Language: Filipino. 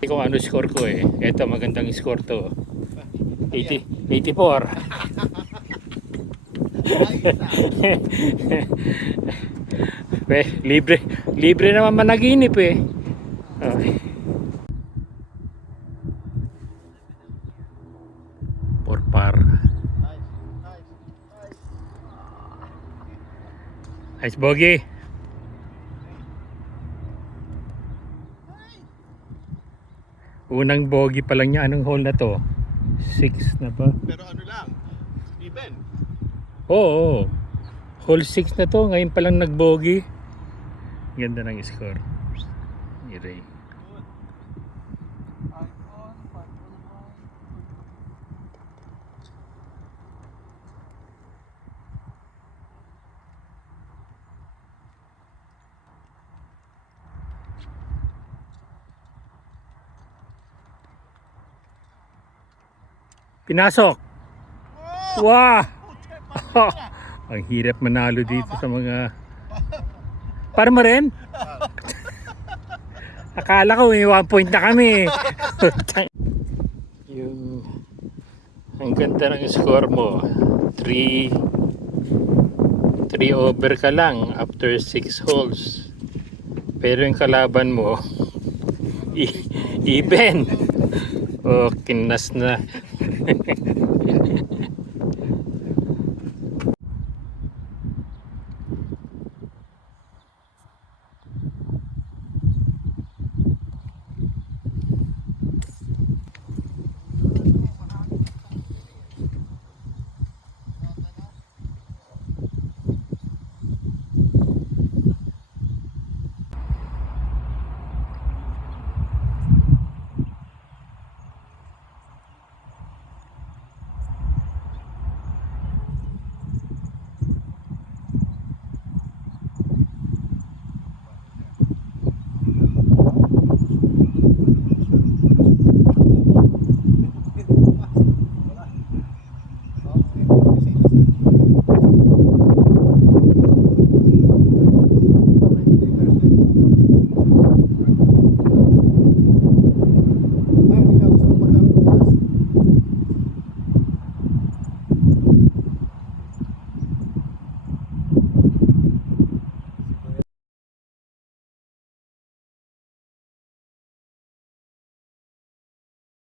Kung ano score ko eh. Ito magandang score to. 80, 84. Libre naman managinip eh. Okay. Por par. Nice bogey. Unang bogey pa lang niya. Anong hole na to? 6 na ba? Pero ano lang, even. Oo. Hole 6 na to. Ngayon pa lang nag-bogey. Ganda ng score. Iray. Pinasok. Wow! Ang hirap manalo dito sa mga... Para mo rin? Akala ko may 1 point na kami. Yung... Ang ganda ng score mo. 3 over ka lang after 6 holes. Pero yung kalaban mo even. Oh, kinas na.